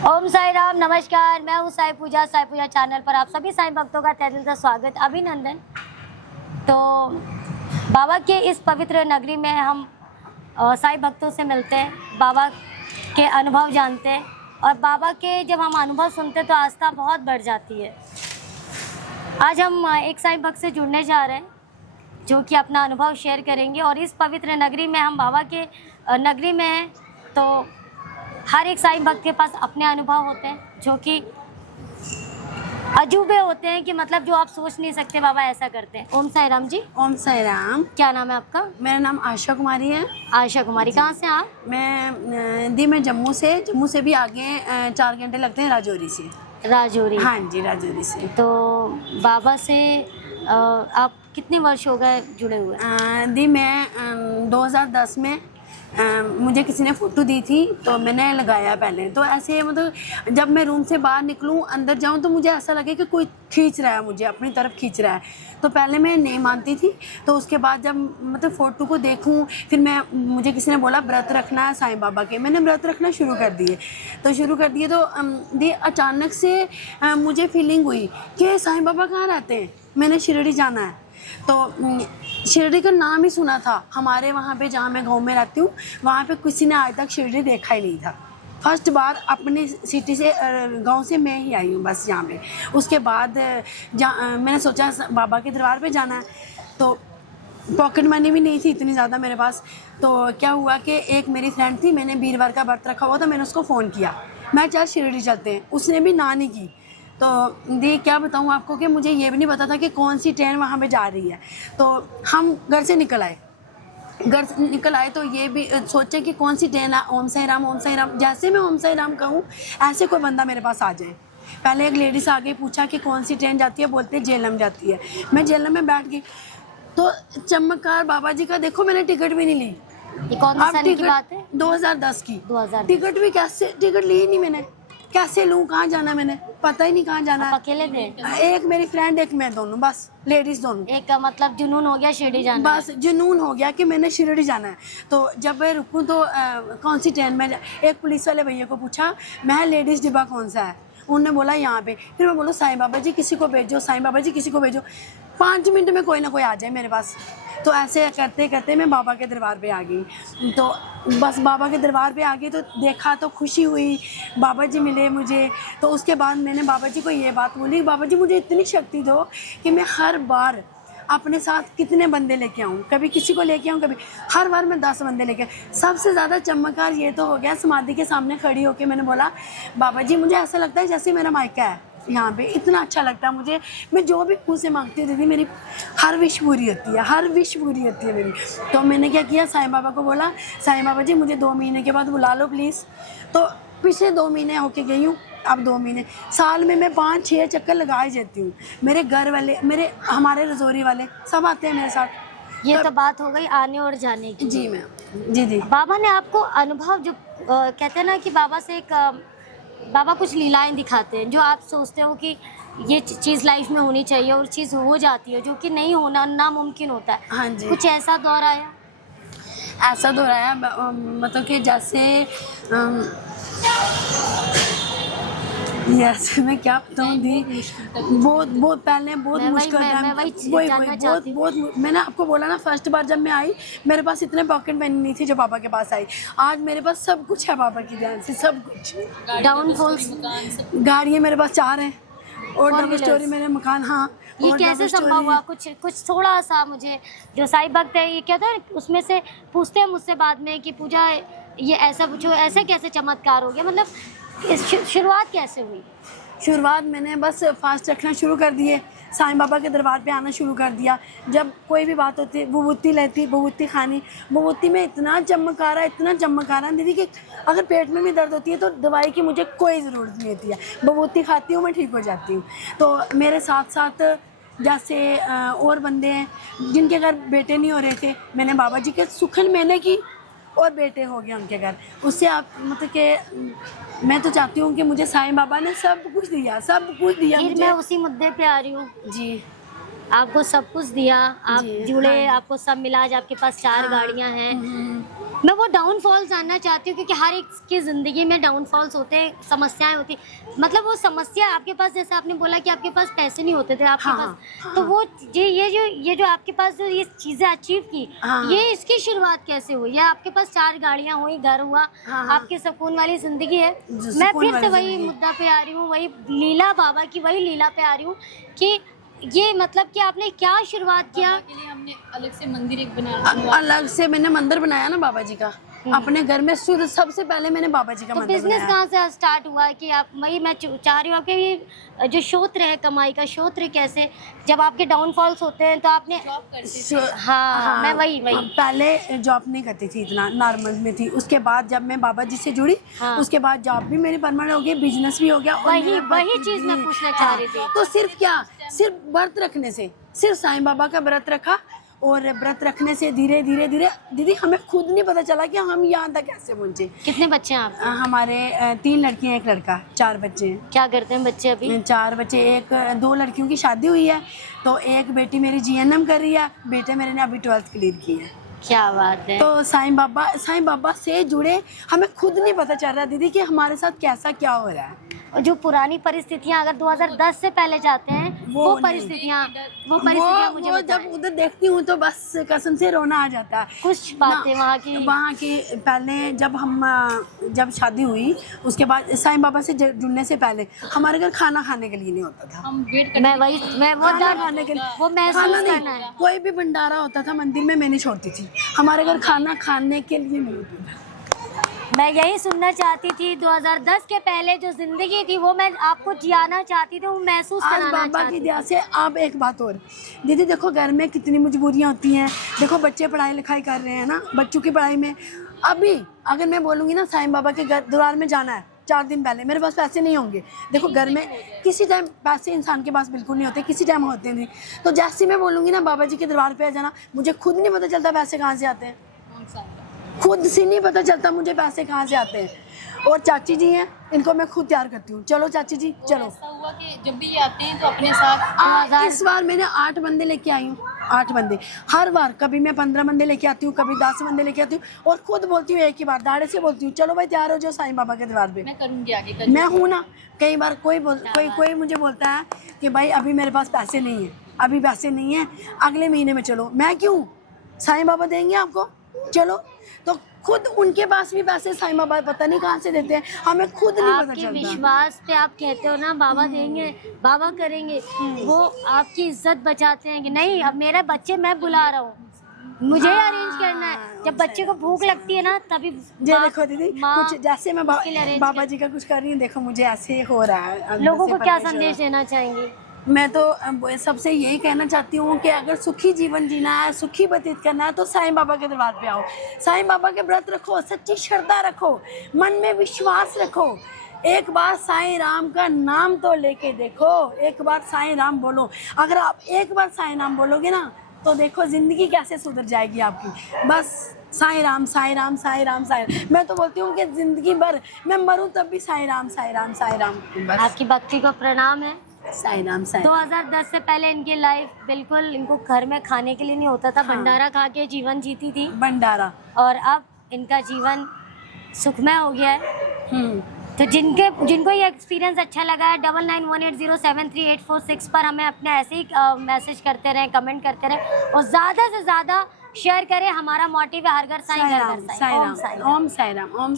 ओम साई राम, नमस्कार। मैं हूँ साई पूजा चैनल पर आप सभी साई भक्तों का तहे दिल से स्वागत, अभिनंदन। तो बाबा के इस पवित्र नगरी में हम साई भक्तों से मिलते हैं, बाबा के अनुभव जानते हैं और बाबा के जब हम अनुभव सुनते हैं तो आस्था बहुत बढ़ जाती है। आज हम एक साई भक्त से जुड़ने जा रहे हैं जो कि अपना अनुभव शेयर करेंगे और इस पवित्र नगरी में हम बाबा के नगरी में हैं। तो हर एक साईं भक्त के पास अपने अनुभव होते हैं जो कि अजूबे होते हैं कि मतलब जो आप सोच नहीं सकते बाबा ऐसा करते हैं। ओम साई राम जी। ओम साई राम। क्या नाम है आपका? मेरा नाम आशा कुमारी है। आशा कुमारी, कहाँ से आप? मैं जम्मू से भी आगे 4 घंटे लगते हैं, राजौरी से। राजौरी? हाँ जी, राजौरी से। तो बाबा से आप कितने वर्ष हो गए जुड़े हुए? दी मैं 2010 में मुझे किसी ने फ़ोटो दी थी तो मैंने लगाया पहले। तो ऐसे मतलब जब मैं रूम से बाहर निकलूं, अंदर जाऊं तो मुझे ऐसा लगे कि कोई खींच रहा है, मुझे अपनी तरफ खींच रहा है। तो पहले मैं नहीं मानती थी, तो उसके बाद जब मतलब फ़ोटो को देखूं, फिर मुझे किसी ने बोला व्रत रखना है साईं बाबा के। मैंने व्रत रखना शुरू कर दिए तो दी अचानक से मुझे फीलिंग हुई कि साईं बाबा कहाँ रहते हैं, मैंने शिरडी जाना है। तो शिरडी का नाम ही सुना था, हमारे वहाँ पे जहाँ मैं गांव में रहती हूँ वहाँ पे किसी ने आज तक शिरडी देखा ही नहीं था। फर्स्ट बार अपने सिटी से गांव से मैं ही आई हूँ बस यहाँ पे। उसके बाद मैंने सोचा बाबा के दरबार पे जाना है, तो पॉकेट मनी भी नहीं थी इतनी ज़्यादा मेरे पास। तो क्या हुआ कि एक मेरी फ्रेंड थी, मैंने वीरवार का व्रत रखा हुआ था, मैंने उसको फ़ोन किया, मैं चल शिरडी चलते हैं। उसने भी ना नहीं की। तो दी क्या बताऊँ आपको कि मुझे ये भी नहीं पता था कि कौन सी ट्रेन वहाँ पे जा रही है। तो हम घर से निकल आए तो ये भी सोचे कि कौन सी ट्रेन है। ओम साई राम, ओम साई राम। जैसे मैं ओम साई राम कहूँ ऐसे कोई बंदा मेरे पास आ जाए। पहले एक लेडीज आगे पूछा कि कौन सी ट्रेन जाती है, बोलते झेलम जाती है। मैं झेलम में बैठ गई तो चमत्कार बाबा जी का देखो, मैंने टिकट भी नहीं ली। ये कौन सी साल की बात है? 2010 की। 2010। टिकट भी कैसे, टिकट ली ही नहीं मैंने, कैसे लूँ, कहाँ जाना, मैंने पता ही नहीं कहाँ जाना। आप अकेले थे? एक मेरी फ्रेंड, एक मैं, दोनों बस लेडीज दोनों। एक का मतलब जुनून हो गया शिरडी जाना? बस जुनून हो गया कि मैंने शिरडी जाना है। तो जब मैं रुकूँ तो कौन सी ट्रेन में, एक पुलिस वाले भैया को पूछा, मैं लेडीज़ डिब्बा कौन सा है, उन्होंने बोला यहाँ पे। फिर मैं बोलूँ साईं बाबा जी किसी को भेजो, साईं बाबा जी किसी को भेजो, 5 मिनट में कोई ना कोई आ जाए मेरे पास। तो ऐसे करते करते मैं बाबा के दरबार पे आ गई। तो बस बाबा के दरबार पे आ गई तो देखा तो खुशी हुई, बाबा जी मिले मुझे। तो उसके बाद मैंने बाबा जी को ये बात बोली, बाबा जी मुझे इतनी शक्ति दो कि मैं हर बार अपने साथ कितने बंदे लेके आऊँ, कभी किसी को लेके आऊँ, कभी हर बार मैं 10 बंदे लेके। सबसे ज़्यादा चमत्कार ये तो हो गया, समाधि के सामने खड़ी होकर मैंने बोला, बाबा जी मुझे ऐसा लगता है जैसे मेरा मायका है यहाँ पे, इतना अच्छा लगता है मुझे। मैं जो भी मुँह से मांगती हूँ दीदी, मेरी हर विश पूरी होती है, हर विश पूरी होती है मेरी। तो मैंने क्या किया, साईं बाबा को बोला, साईं बाबा जी मुझे 2 महीने के बाद बुला लो प्लीज़। तो पिछले 2 महीने होके गई हूँ, अब 2 महीने, साल में मैं 5-6 चक्कर लगा ही जाती हूँ। मेरे घर वाले, हमारे रजौरी वाले सब आते हैं मेरे साथ। ये तो बात हो गई आने और जाने की। जी मैम, जी। बाबा ने आपको अनुभव जो कहते हैं ना कि बाबा से एक बाबा कुछ लीलाएं दिखाते हैं जो आप सोचते हो कि ये चीज़ लाइफ में होनी चाहिए और चीज़ हो जाती है, जो कि नहीं होना नामुमकिन होता है। हाँ जी। कुछ ऐसा दौर आया? ऐसा दौर आया मतलब कि जैसे यस, मैं क्या बताऊँ दी, बहुत पहले बहुत मुश्किल था। मैंने आपको बोला ना, फर्स्ट बार जब मैं आई मेरे पास इतने पॉकेट मनी नहीं थी जो बाबा के पास आई। आज मेरे पास सब कुछ है बाबा की ध्यान से, सब कुछ। डाउनफॉल्स? गाड़ियाँ मेरे पास 4 हैं और डबल स्टोरी मेरे मकान। हाँ, ये कैसे संभव हुआ? कुछ थोड़ा सा मुझे, जो साई भक्त है ये क्या था उसमें से पूछते हैं मुझसे बाद में कि पूजा ये ऐसा पूछो, ऐसे कैसे चमत्कार हो गया, मतलब शुरुआत कैसे हुई? शुरुआत मैंने बस फास्ट रखना शुरू कर दिए, साईं बाबा के दरबार पे आना शुरू कर दिया। जब कोई भी बात होती, विभूति लेती, विभूति खानी, विभूति में इतना चमत्कारा दीदी कि अगर पेट में भी दर्द होती है तो दवाई की मुझे कोई ज़रूरत नहीं होती है, विभूति खाती हूँ मैं, ठीक हो जाती हूँ। तो मेरे साथ साथ जैसे और बंदे हैं जिनके घर बेटे नहीं हो रहे थे, मैंने बाबा जी के सुखन मैंने की और बेटे हो गए उनके घर। उससे आप मतलब कि मैं तो चाहती हूँ कि मुझे साईं बाबा ने सब कुछ दिया मुझे। मैं उसी मुद्दे पे आ रही हूँ जी। आपको सब कुछ दिया, आप जी, जुड़े, हाँ। आपको सब मिला, आज आपके पास 4 गाड़ियाँ हैं। मैं वो डाउनफॉल जानना चाहती हूँ, क्योंकि हर एक की ज़िंदगी में डाउनफॉल्स होते हैं, समस्याएं होती हैं। मतलब वो समस्या आपके पास, जैसे आपने बोला कि आपके पास पैसे नहीं होते थे आपके हाँ, पास, हाँ, तो वो ये जो आपके पास जो ये चीज़ें अचीव की, हाँ, ये इसकी शुरुआत कैसे हुई? या आपके पास 4 गाड़ियाँ हुई, घर हुआ, हाँ, हाँ। आपकी सुकून वाली ज़िंदगी है। जो मैं सुकून फिर से वाली वही जिंदगी। मुद्दा पे आ रही हूँ, वही लीला बाबा की वही लीला पे आ रही हूँ कि ये मतलब कि आपने क्या शुरुआत किया? के लिए हमने अलग से मंदिर एक बना अलग से मैंने मंदिर बनाया ना बाबा जी का अपने घर में। शुरू सबसे पहले मैंने बाबा जी का तो मंदिर बिजनेस बनाया। कहाँ से स्टार्ट हुआ कि आप, वही मैं चाह रही हूँ आपके ये जो श्रोत्र है कमाई का, श्रोत्र कैसे, जब आपके डाउनफॉल्स होते हैं तो आपने, जॉब करते थे। सो- हाँ, मैं वही पहले जॉब नहीं करती थी, इतना नॉर्मल में थी। उसके बाद जब मैं बाबा जी से जुड़ी, हाँ। उसके बाद जॉब भी मेरी परमानेंट हो गई, बिजनेस भी हो गया। और वही मेरा वही पति चीज मैं भी- पूछना चाह रही थी। तो सिर्फ क्या, सिर्फ व्रत रखने से, सिर्फ साईं बाबा का व्रत रखा, और व्रत रखने से धीरे धीरे धीरे दीदी हमें खुद नहीं पता चला कि हम यहाँ तक कैसे पहुँचे। कितने बच्चे हैं आप? हमारे 3 लड़कियाँ 1 लड़का, 4 बच्चे हैं। क्या करते हैं बच्चे अभी? 4 बच्चे, 2 लड़कियों की शादी हुई है, तो एक बेटी मेरी GNM कर रही है, बेटे मेरे ने अभी 12th क्लियर की है। क्या बात है। तो साईं बाबा से जुड़े हमें खुद नहीं पता चल रहा दीदी कि हमारे साथ कैसा क्या हो रहा है। और जो पुरानी परिस्थितियाँ, अगर 2010 से पहले जाते हैं, वो नहीं। परिस्थितियाँ वो मुझे जब बताएं। उधर देखती हूँ तो बस कसम से रोना आ जाता है। कुछ बातें वहाँ की। पहले जब शादी हुई, उसके बाद साईं बाबा से जुड़ने से पहले हमारे घर खाना खाने के लिए नहीं होता था। हम वेट करते मैं वो खाना खाने के लिए वो महसूस खाना नहीं, करना है। कोई भी भंडारा होता था मंदिर में, मैं नहीं छोड़ती थी। हमारे घर खाना खाने के लिए नहीं होता था। मैं यही सुनना चाहती थी, 2010 के पहले जो जिंदगी थी वो मैं आपको जियाना चाहती थी, वो महसूस आज कराना बाबा चाहती की थी। दया से आप एक बात और दीदी देखो, घर में कितनी मजबूरियाँ होती हैं। देखो बच्चे पढ़ाई लिखाई कर रहे हैं ना, बच्चों की पढ़ाई में अभी अगर मैं बोलूँगी ना साईं बाबा के दरबार में जाना है, 4 दिन पहले मेरे पास पैसे नहीं होंगे। देखो घर में किसी टाइम पैसे इंसान के पास बिल्कुल नहीं होते, किसी टाइम होते नहीं। तो जैसे मैं बोलूँगी ना बाबा जी के दरबार पे जाना, मुझे खुद नहीं पता चलता पैसे कहाँ से आते हैं, खुद से नहीं पता चलता मुझे पैसे कहाँ से आते हैं। और चाची जी हैं, इनको मैं खुद तैयार करती हूँ, चलो चाची जी चलो। ऐसा हुआ कि जब भी ये आते हैं तो अपने साथ इस बार मैंने 8 बंदे लेके आई हूँ, 8 बंदे। हर बार कभी मैं 15 बंदे लेके आती हूँ, कभी 10 बंदे लेके आती हूँ, और खुद बोलती हूँ एक ही बार, दाढ़े से बोलती हूँ चलो भाई तैयार हो जाओ साईं बाबा के दरबार पे। मैं करूँगी आगे मैं हूँ ना। कई बार कोई मुझे बोलता है कि भाई अभी मेरे पास पैसे नहीं है, अभी पैसे नहीं है, अगले महीने में चलो। मैं क्यों, साईं बाबा देंगे आपको, चलो। तो खुद उनके पास भी पैसे साईं बाबा पता नहीं कहाँ से देते हैं, हमें खुद नहीं पता आपके चलता। विश्वास पे आप कहते हो ना बाबा देंगे, बाबा करेंगे, वो आपकी इज्जत बचाते हैं कि नहीं अब मेरे बच्चे मैं बुला रहा हूँ, मुझे अरेंज करना है। जब बच्चे को भूख लगती है ना तभी ये देखो दीदी, माँ कुछ जैसे मैं उसके लिए arrange बाबा जी का कुछ कर रही हूँ, देखो मुझे ऐसे हो रहा है अंदर लोगों से को क्या परमेश्वर। संदेश देना चाहेंगे? मैं तो सबसे यही कहना चाहती हूँ कि अगर सुखी जीवन जीना है, सुखी व्यतीत करना है, तो साईं बाबा के दरबार पे आओ। साईं बाबा के व्रत रखो, सच्ची श्रद्धा रखो, मन में विश्वास रखो। एक बार साईं राम का नाम तो लेके देखो, एक बार साईं राम बोलो। अगर आप एक बार साईं राम बोलोगे ना तो देखो जिंदगी कैसे सुधर जाएगी आपकी। बस साईं राम साईं राम साईं राम साईं राम। मैं तो बोलती हूँ कि जिंदगी भर मैं मरूँ तब भी साईं राम साईं राम साईं राम। बस आपकी भक्ति को प्रणाम है। साईं राम साईं। 2010 से पहले इनकी लाइफ बिल्कुल, इनको घर में खाने के लिए नहीं होता था, हाँ। भंडारा खा के जीवन जीती थी, भंडारा। और अब इनका जीवन सुखमय हो गया है। तो जिनको ये एक्सपीरियंस अच्छा लगा है, 9918073846 पर हमें अपने ऐसे ही मैसेज करते रहें, कमेंट करते रहें, और ज़्यादा से ज़्यादा शेयर करें। हमारा मोटिव है हर घर साईं, घर घर साईं। साईं ओम राम साईं। ओम साईं राम ओम।